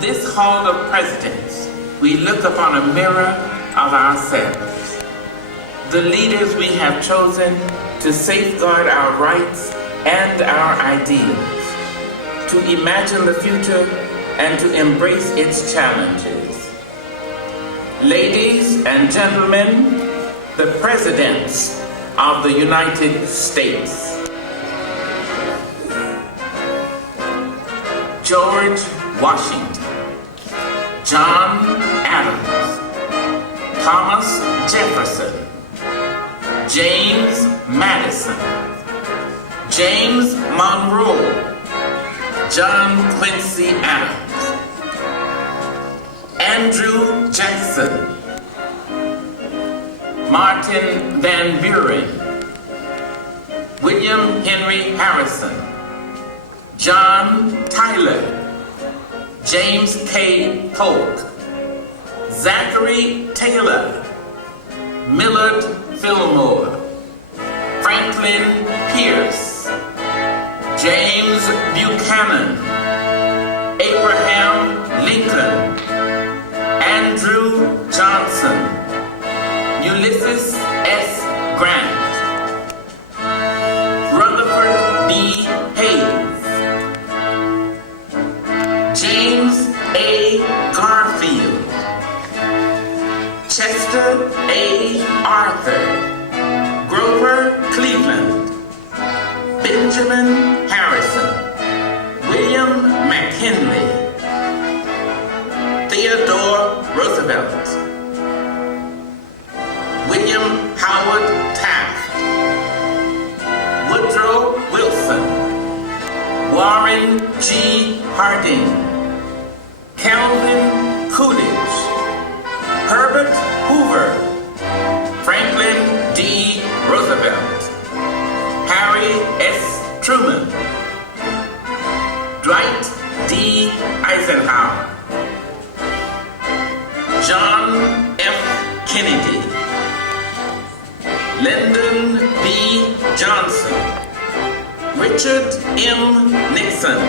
this Hall of Presidents, we look upon a mirror of ourselves, the leaders we have chosen to safeguard our rights and our ideals, to imagine the future and to embrace its challenges. Ladies and gentlemen, the Presidents of the United States. George Washington, John Adams, Thomas Jefferson, James Madison, James Monroe, John Quincy Adams, Andrew Jackson, Martin Van Buren, William Henry Harrison, John Tyler, James K. Polk, Zachary Taylor, Millard Fillmore, Franklin Pierce, James Buchanan, Abraham Lincoln, Andrew Johnson, Ulysses S. Grant, Rutherford B. Hayes, James A. Garfield, Chester A. Arthur, Grover Cleveland, Benjamin Harrison, William McKinley, Theodore Roosevelt, William Howard Taft, Woodrow Wilson, Warren G. Harding, Calvin Coolidge, Herbert Hoover, Franklin D. Roosevelt, Harry S. Truman, Dwight D. Eisenhower, John F. Kennedy, Lyndon B. Johnson, Richard M. Nixon,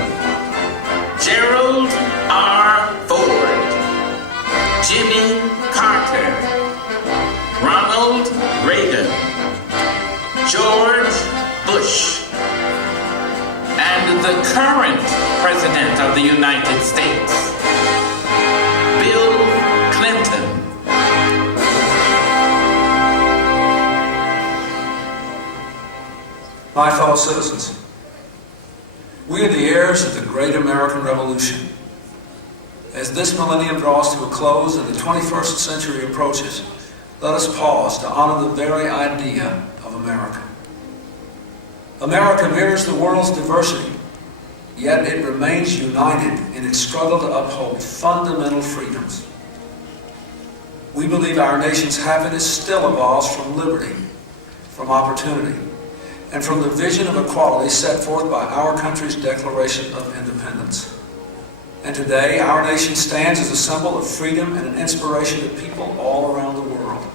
Gerald R. Ford, Jimmy Carter, Ronald Reagan, George Bush, and the current President of the United States, Bill Clinton. My fellow citizens, we are the heirs of the great American Revolution. As this millennium draws to a close and the 21st century approaches, let us pause to honor the very idea of America. America mirrors the world's diversity, yet it remains united in its struggle to uphold fundamental freedoms. We believe our nation's happiness still evolves from liberty, from opportunity, and from the vision of equality set forth by our country's Declaration of Independence. And today, our nation stands as a symbol of freedom and an inspiration to people all around the world.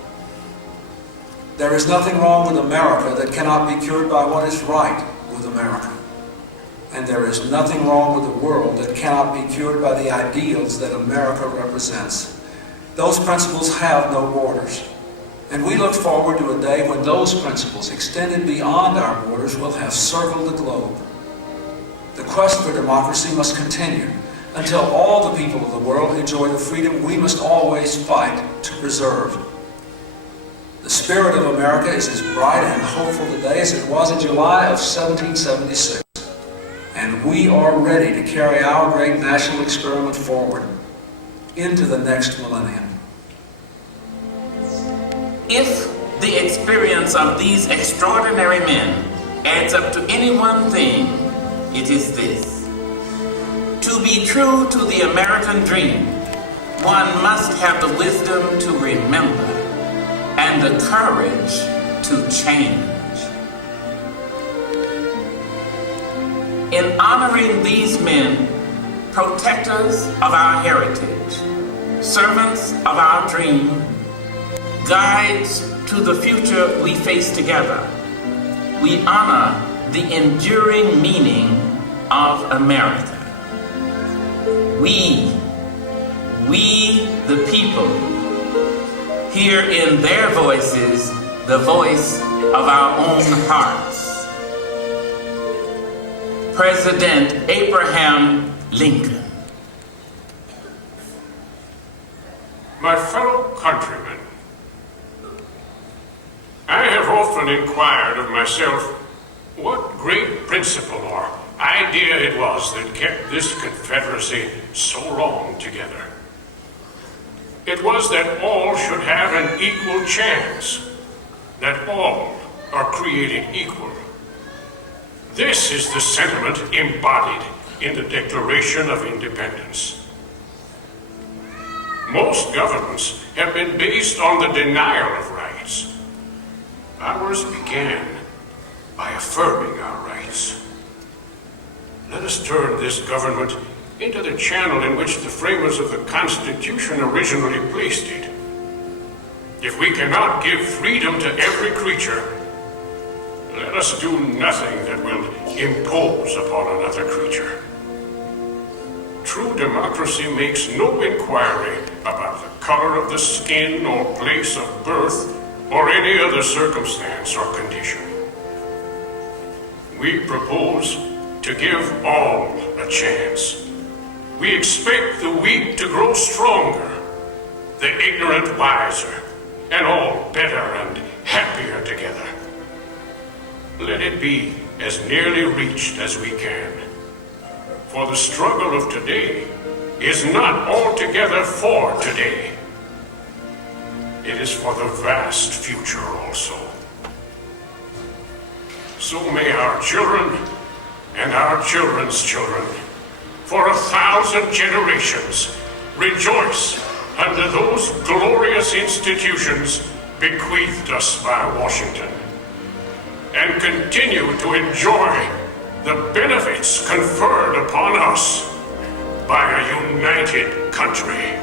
There is nothing wrong with America that cannot be cured by what is right with America. And there is nothing wrong with the world that cannot be cured by the ideals that America represents. Those principles have no borders. And we look forward to a day when those principles, extended beyond our borders, will have circled the globe. The quest for democracy must continue until all the people of the world enjoy the freedom we must always fight to preserve. The spirit of America is as bright and hopeful today as it was in July of 1776. And we are ready to carry our great national experiment forward into the next millennium. If the experience of these extraordinary men adds up to any one thing, it is this. To be true to the American dream, one must have the wisdom to remember and the courage to change. In honoring these men, protectors of our heritage, servants of our dream, guides to the future we face together, we honor the enduring meaning of America. We, we, the people, hear in their voices the voice of our own hearts. President Abraham Lincoln. My fellow countrymen, I have often inquired of myself what great principle or idea it was that kept this Confederacy so long together. It was that all should have an equal chance, that all are created equal. This is the sentiment embodied in the Declaration of Independence. Most governments have been based on the denial of rights. Ours began by affirming our rights. Let us turn this government into the channel in which the framers of the Constitution originally placed it. If we cannot give freedom to every creature, let us do nothing that will impose upon another creature. True democracy makes no inquiry about the color of the skin or place of birth or any other circumstance or condition. We propose to give all a chance. We expect the weak to grow stronger, the ignorant wiser, and all better and happier together. Let it be as nearly reached as we can. For the struggle of today is not altogether for today. It is for the vast future also. So may our children and our children's children, for 1,000 generations, rejoice under those glorious institutions bequeathed us by Washington, and continue to enjoy the benefits conferred upon us by a united country.